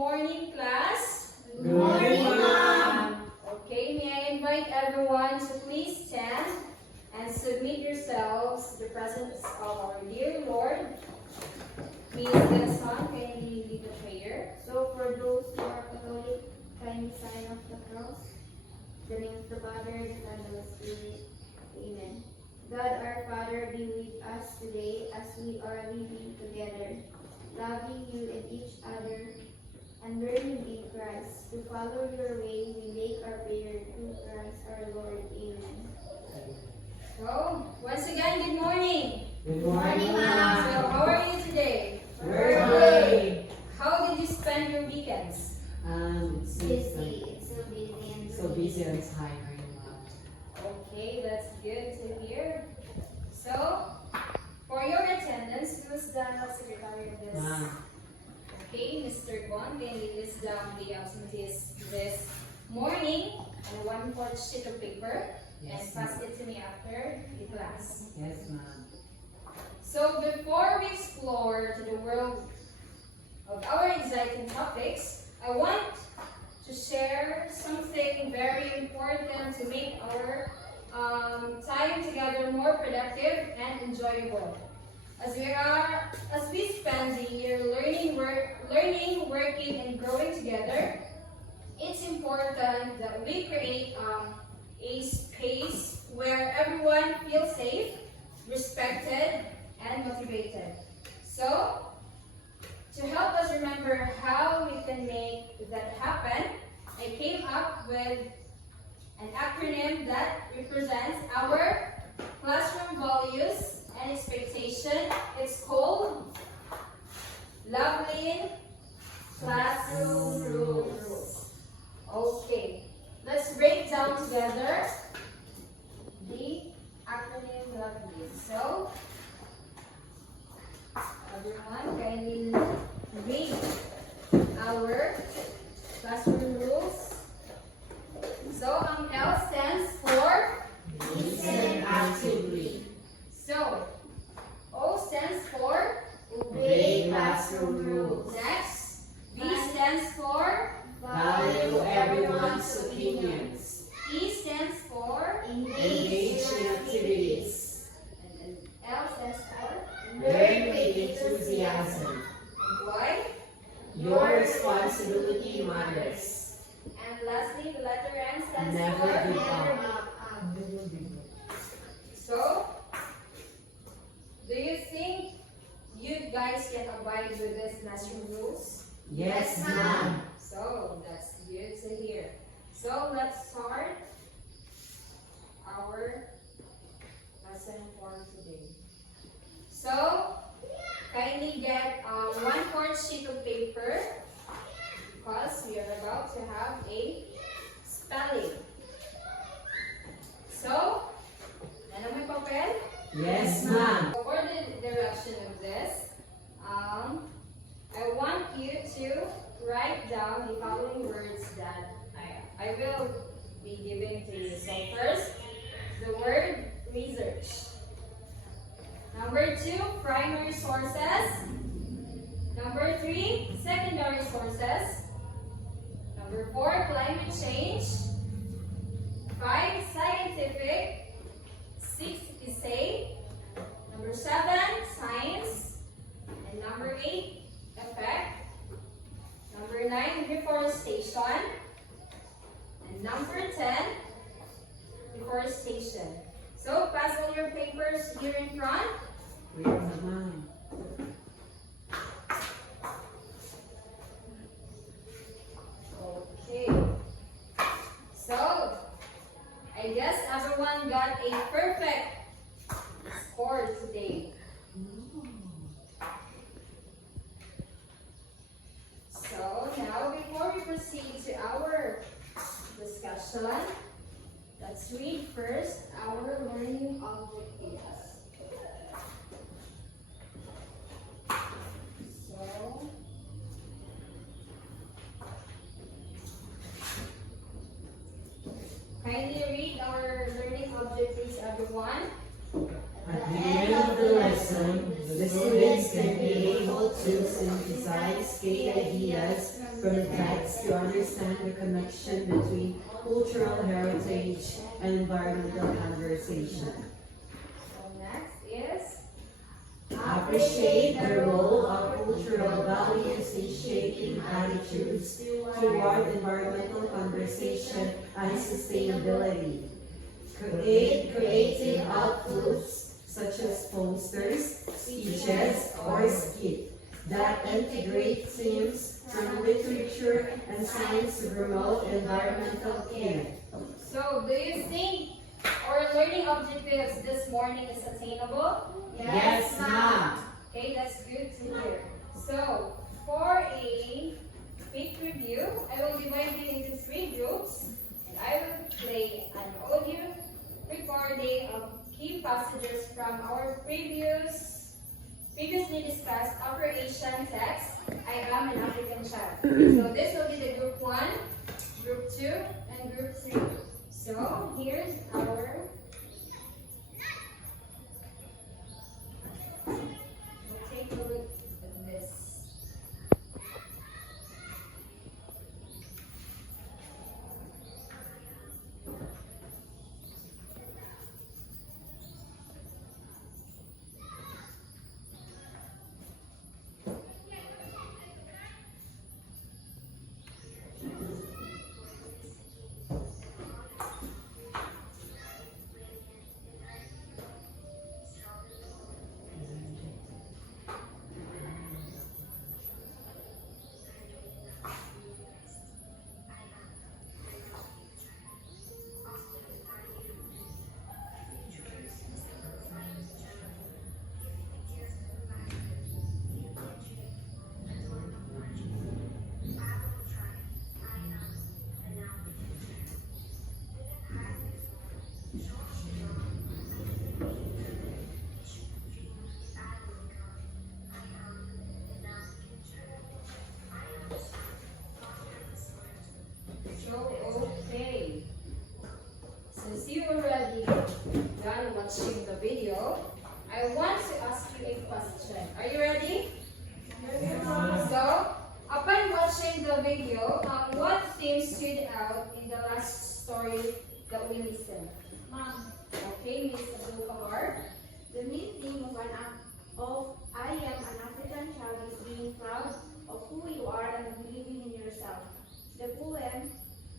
morning, class. Good morning, ma'am. Okay, may I invite everyone to please stand and submit yourselves to the presence of our dear Lord. Please, Benson, kindly lead the prayer. So for those who are Catholic, kindly sign of the cross. In the name of the Father, the Son, and the Spirit. Amen. God our Father, be with us today as we are living together, loving you and each other, and learning in Christ. To follow your way, we make our prayer through Christ our Lord. Amen. So, once again, good morning. Good morning, ma'am. So, how are you today? We're good. How did you spend your weekends? It's Busy. It's so busy and so busy and tiring, ma'am. Okay, that's good to hear. So, for your attendance, who's the secretary of this? Ma'am. Okay, Mr. Gon, kindly list down the absentees this morning on one 4th sheet of paper Yes, and pass it to me after the class. Yes, ma'am. So, before we explore to the world of our exciting topics, I want to share something very important to make our time together more productive and enjoyable. As we spend the year learning, working, and growing together, it's important that we create a space where everyone feels safe, respected, and motivated. So, to help us remember how we can make that happen, I came up with an acronym that represents our classroom values and expectation. It's called Loveline Classroom Rules. Okay, let's break down together the acronym Loveline. So, everyone, kindly read our classroom rules. So, L stands for Listen actively. So, O stands for Obey classroom rules. Next, B stands for Value everyone's opinions. E stands for Engage in activities. and L stands for Learn with enthusiasm. Y. Your responsibility matters. And lastly, the letter N stands Never for give up. So, do you think you guys can abide with these classroom rules? Yes, ma'am. So, that's good to hear. So, let's start our lesson for today. So, kindly get 1/4 sheet of paper because we are about to have a spelling. So, ano may papel? Yes, ma'am. For the direction of this, I want you to write down the following words that I will be giving to you. So first, the word research. Number 2, primary sources. Number 3, secondary sources. Number 4, climate change. 5, scientific. 6, essay. Number 7, science. And number 8, effect. Number 9, reforestation. And number 10, deforestation. So, pass all your papers here in front. Wait, ma'am. Okay. So, I guess everyone got a perfect score today. So, now before we proceed to our discussion, let's read first our learning objectives. So, kindly read our learning objectives, everyone. At the end of the lesson, the students can be able to synthesize key ideas from the text to understand the connection between cultural heritage and environmental conversation. So next is Appreciate the role of cultural values in shaping attitudes toward environmental conversation and sustainability. Create creative outputs such as posters, speeches, or skits that integrate themes from literature and science to promote environmental care. So, do you think our learning objectives this morning is attainable? Yes, ma'am. Okay, that's good to hear. So, for a quick review, I will divide you into 3 groups, and I will play an audio recording of key passages from our previously discussed Upper Asian text, I Am an African Child. So this will be the group 1, group 2, and group 3. So here's our we'll take a look at this. Okay. Since you already done watching the video, I want to ask you a question. Are you ready? So, upon watching the video, what themes stood out in the last story that we listened? Mom, Okay, Ms. Abdul Kahar. the main theme of I Am an African Child is being proud of who you are and believing in yourself. The poem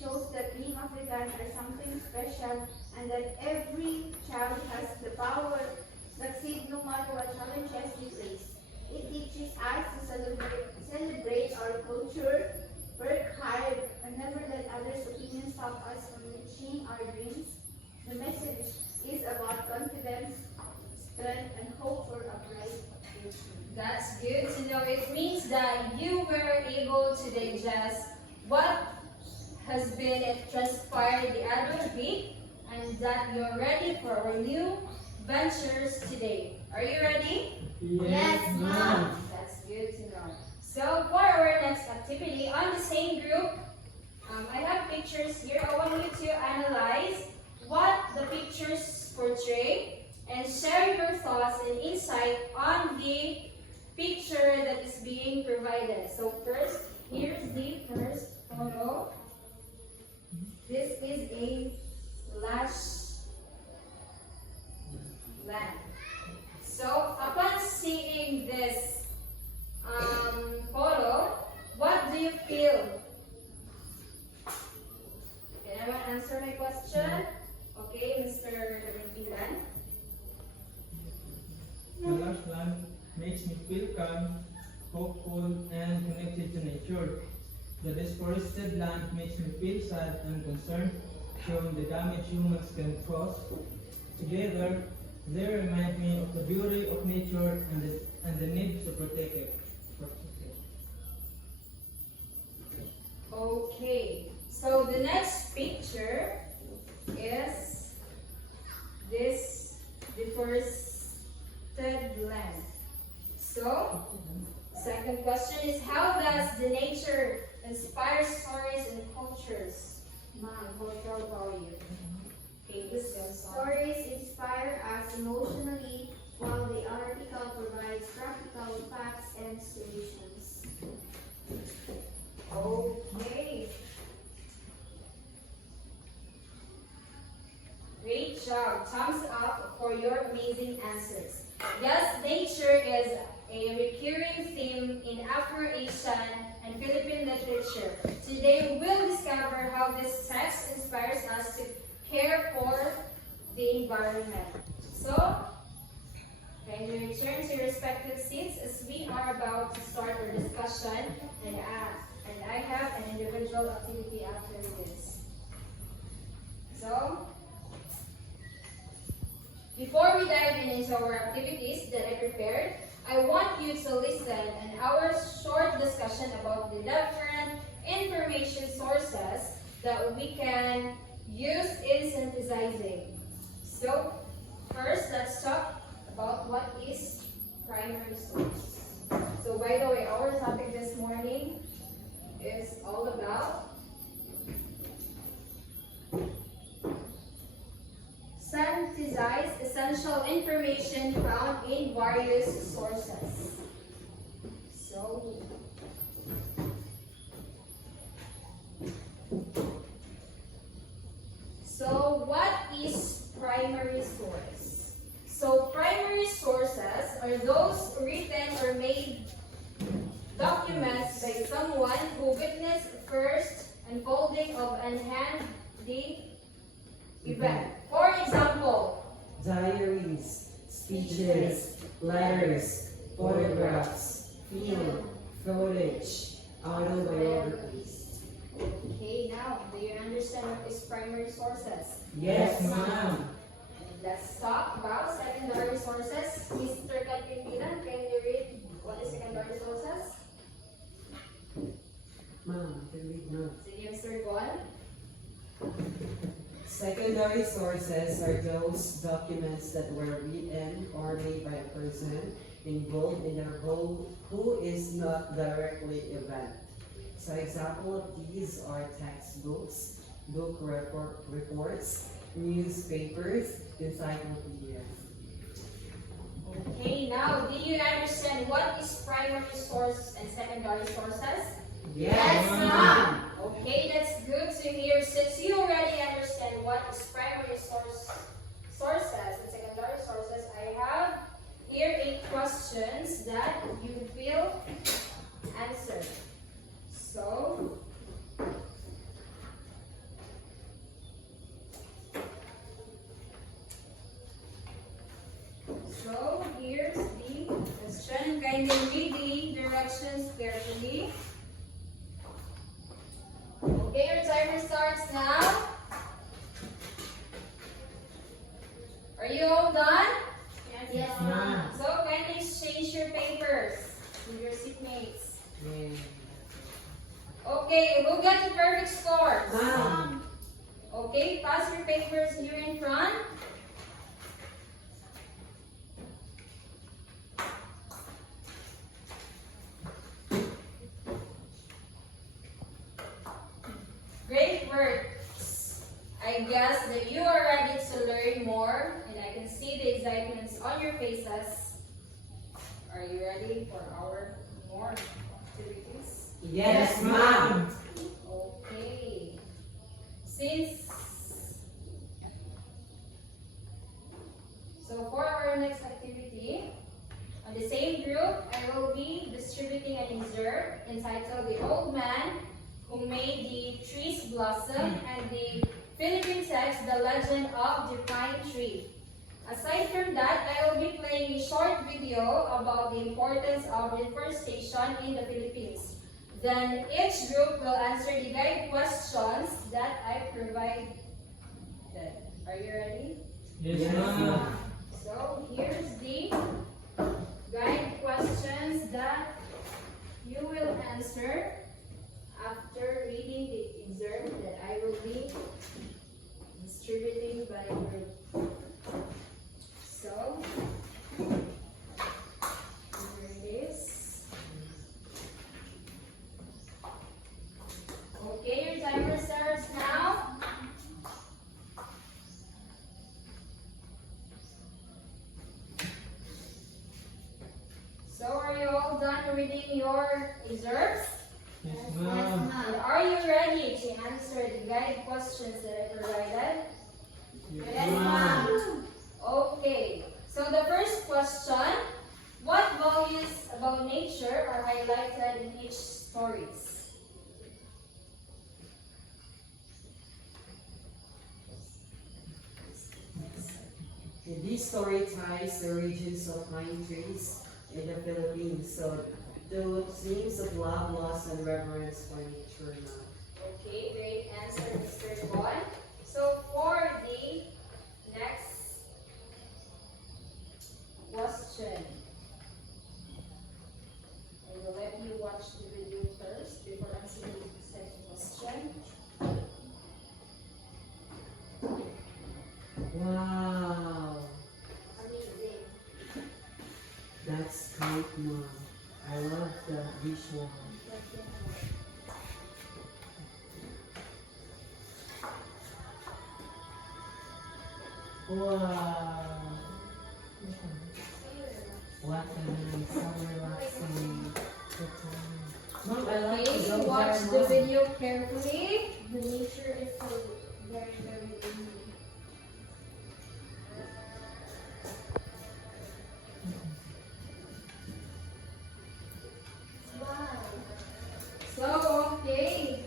shows that being African is something special and that every child has the power to succeed no matter what challenges we face. It teaches us to celebrate our culture, work hard, and never let others' opinions stop us from reaching our dreams. The message is about confidence, strength, and hope for a bright future. That's good to know. It means that you were able to digest what has been transpired the other week and that you're ready for our new ventures today. Are you ready? Yes, Mom. That's good to know. So for our next activity on the same group, I have pictures here. I want you to analyze what the pictures portray and share your thoughts and insight on the picture that is being provided. So first, here's the first photo. This is a lush land. So upon seeing this photo, what do you feel? Can anyone answer my question? Okay, Mr. Pingan. The lush land makes me feel calm, hopeful, and connected to nature. The deforested land makes me feel sad and concerned, showing the damage humans can cause. Together, they remind me of the beauty of nature and the need to protect it. Okay, so the next picture is this deforested land. So, second question is, how does the nature inspire stories and cultures? Cultural value. Okay, this goes on. Stories inspire us emotionally, while the article provides practical facts and solutions. Okay. Great job. Thumbs up for your amazing answers. Yes, nature is a recurring theme in Afro-Asian and Philippine literature. Today, we'll discover how this text inspires us to care for the environment. So, can you return to your respective seats as we are about to start our discussion, and I have an individual activity after this. So, before we dive into our activities that I prepared, I want you to listen to our short discussion about the different information sources that we can use in synthesizing. So, first, let's talk about what is primary source. So, by the way, our topic this morning is all about synthesize essential information found in various sources. So what is primary source? So primary sources are those written or made documents by someone who witnessed first unfolding of an handy event. For example, Diaries, speeches, letters, photographs, film, footage, autobiographies. okay, now, do you understand what is primary sources? Yes, ma'am. Let's talk about secondary sources. Mr. Katrindiran, can you read what is secondary sources? Ma'am, can read now. Sige, Mr. Gon. Secondary sources are those documents that were written or made by a person involved in a role who is not directly event. So example of these are textbooks, book reports, newspapers, encyclopedias. Okay, now, do you understand what is primary source and secondary sources? Yes, ma'am. Okay, that's good to hear. Since you already understand what is primary sources and secondary sources, I have here 8 questions that you will answer. So here's the question. Kindly read the directions carefully. Okay, your timer starts now. Are you all done? Yes, ma'am. So kindly exchange your papers with your seatmates. Okay, who got the perfect scores? Ma'am. Okay, pass your papers here in front. Great work. I guess that you are ready to learn more, and I can see the excitement on your faces. Are you ready for our more activities? Yes, ma'am. Okay. So for our next activity, on the same group, I will be distributing an excerpt entitled The Old Man Who Made the Trees Blossom and the Philippine text The Legend of the Pine Tree. Aside from that, I will be playing a short video about the importance of reforestation in the Philippines. Then each group will answer the guide questions that I provided. Are you ready? Yes, ma'am. So here's the guide questions that you will answer after reading the excerpt that I will be distributing by group. So, here it is. Okay, your timer starts now. So, are you all done reading your excerpts? Yes, ma'am. are you ready to answer the guide questions that I provided? Yes, ma'am. Okay. So the first question, what values about nature are highlighted in each stories? And this story ties the origins of pine trees in the Philippines. So the themes of love, loss, and reverence for nature now. Okay, great answer, Mr. Juan. So for the next question, I will let you watch the video first before answering the second question. Wow, Amazing. that's great, Mom. I love the visual. Wow, what a nice, so relaxing. Mom, I like Okay, to go watch there, the Mom. video carefully. The nature is so very, very beautiful. Wow. So, okay.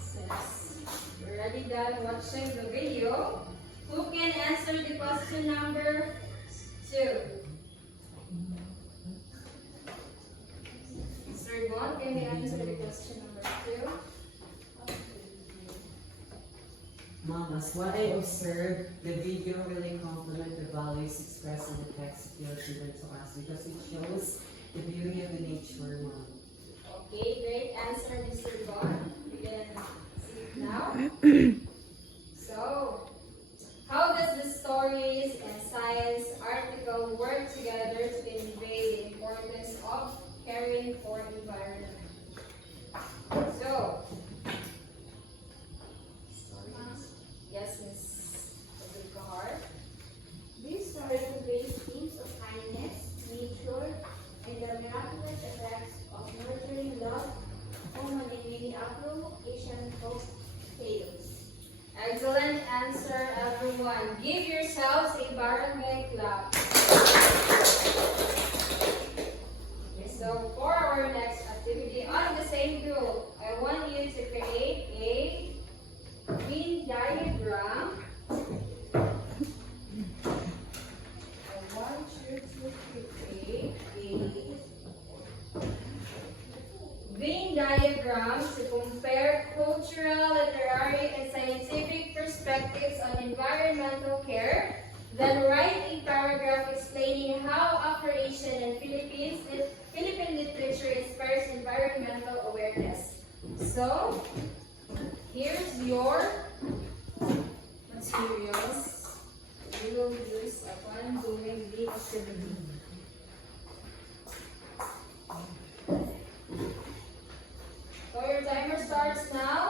Since you're already done watching the video, who can answer the question number 2? Mr. Gon, can you answer the question number 2? Mom, as what I observed, the video really complements the values expressed in the text that you have given to us because it shows the beauty of the nature, Mom. Okay, great answer, Mr. Gon. You can see it now. So, how does the stories and science article work together to convey the importance of caring for the environment? So, yes, Ms. Kahar. This story conveys themes of kindness, nature, and the miraculous effects of nurturing love, common in many Afro-Asian folk tales. Excellent answer, everyone. Give yourselves a barangay clap. Okay, so for our next activity on the same group, I want you to create a Venn diagram. I want you to create a Venn diagram to compare cultural, literary, and scientific perspectives on environmental care. Then write a paragraph explaining how Afro-Asian and Philippine literature inspires environmental awareness. So, here's your materials you will use upon doing the activity. So your timer starts now.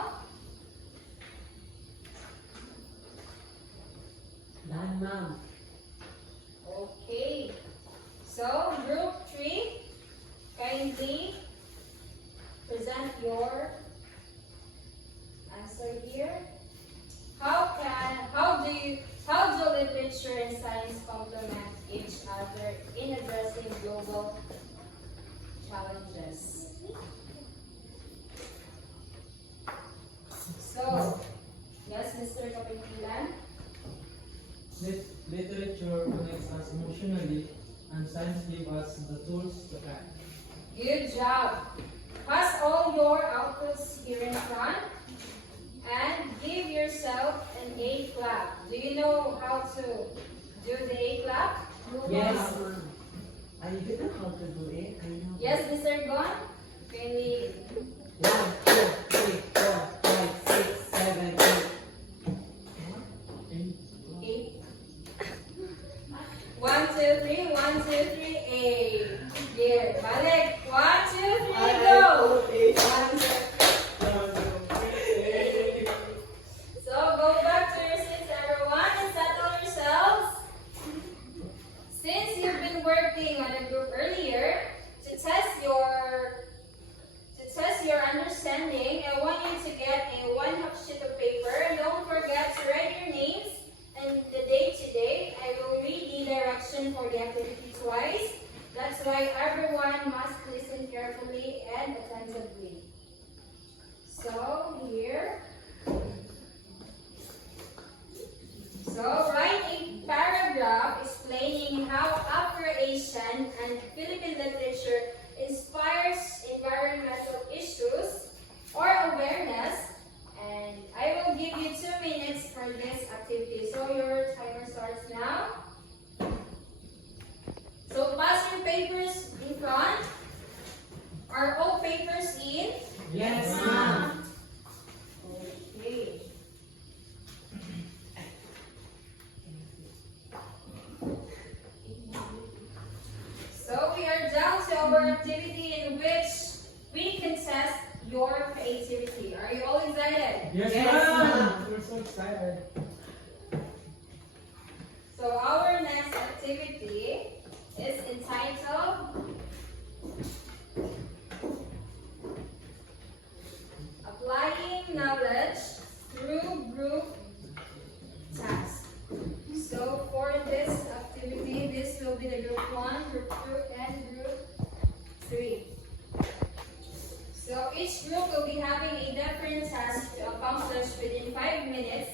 Done, Mom. Okay. So group 3, kindly present your answer here. How do literature and science complement each other in addressing global challenges? So, yes, Mr. Kapintilan. Literature connects us emotionally, and science gives us the tools to act. Good job. Pass all your outputs here in front and give yourself an A clap. Do you know how to do the A clap? Yes, Mom. I didn't know how to do it. I know. Yes, Mr. Gon? Can we? 1, 2, 3, 4, 5, 6, 7, 8. 8. 1, 2, 3, 1, 2, 3, A. Here, balik. 1, 2, 3, go. So go back to your seats, everyone, and settle yourselves. Since you've been working on a group earlier to test your understanding why everyone must listen carefully and attentively. So, here. So, write a paragraph explaining how Afro-Asian and Philippine literature inspires environmental issues or awareness. And I will give you 2 minutes for this activity. So, your timer starts now. So, pass your papers in front. Are all papers in? Yes, ma'am. Okay. So we are down to our activity in which we can test your creativity. Are you all excited? Yes, Yes, ma'am. ma'am. We're so excited. So our next activity is entitled Applying Knowledge Through Group Tasks. So for this activity, this will be the group 1, group 2, and group 3. So each group will be having a different task to accomplish within 5 minutes.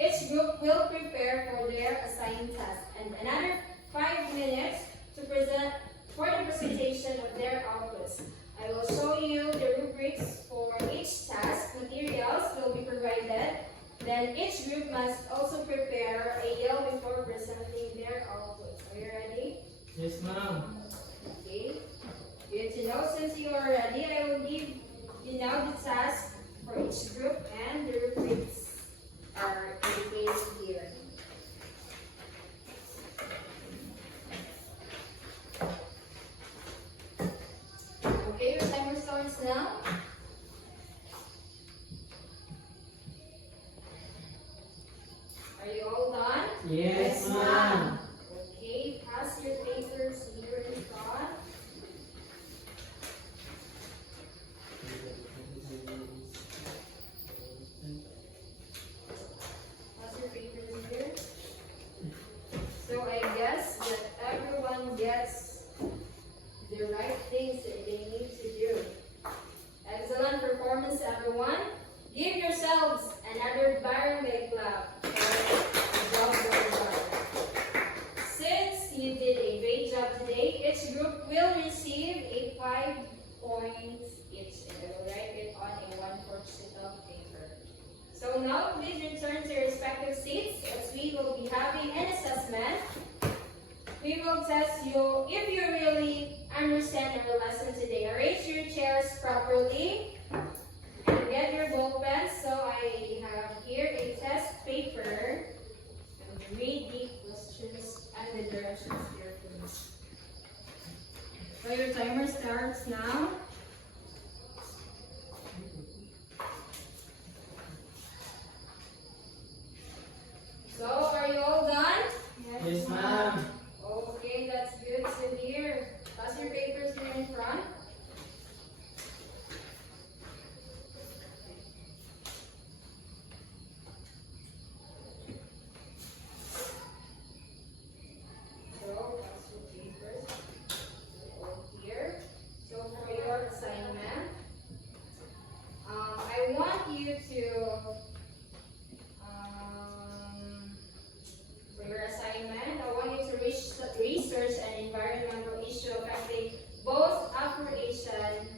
Each group will prepare for their assigned task and another 5 minutes to present for the presentation of their outputs. I will show you the rubrics for each task. Materials will be provided. Then each group must also prepare a yell before presenting their outputs. Are you ready? Yes, ma'am. Okay. Good to know. Since you are ready, I will give you now the task for each group and the rubrics are indicated here. Okay, your timer starts now. Are you all done? Yes, ma'am. Okay, pass your papers here in front. Pass your papers here. So I guess that everyone gets the right things that they need to do. Excellent performance, everyone. Give yourselves another barangay clap for the job well done. Since you did a great job today, each group will receive a 5 points each. And I will write it on a 1/4 sheet of paper. So now please return to your respective seats as we will be having an assessment. We will test you if you really understand our lesson today. Arrange your chairs properly and get your ball pens. So I have here a test paper. And read the questions and the directions carefully. So your timer starts now. So are you all done? Yes, ma'am. Okay, that's good to hear. Pass your papers here in front. So, pass your papers over here. So, for your assignment, I want you to, for your assignment, I want you to research an environmental issue affecting both Afro-Asian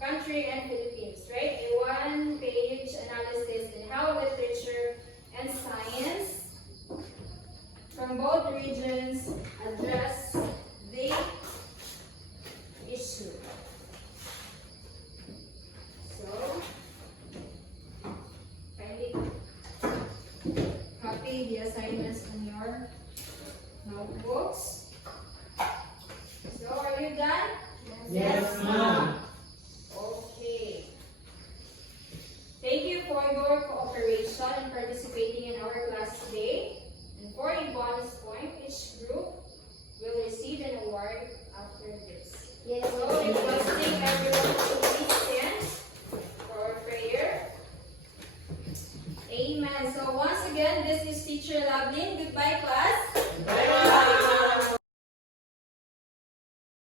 country and Philippines, right? A 1-page analysis in how literature and science from both regions address the issue. So, kindly copy the assignments in your notebooks. So, are you done? Yes, ma'am. Okay. Thank you for your cooperation and participating in our class today. And for a bonus point, each group will receive an award after this. Yes. So, requesting everyone to please stand for our prayer. Amen. So, once again, this is Teacher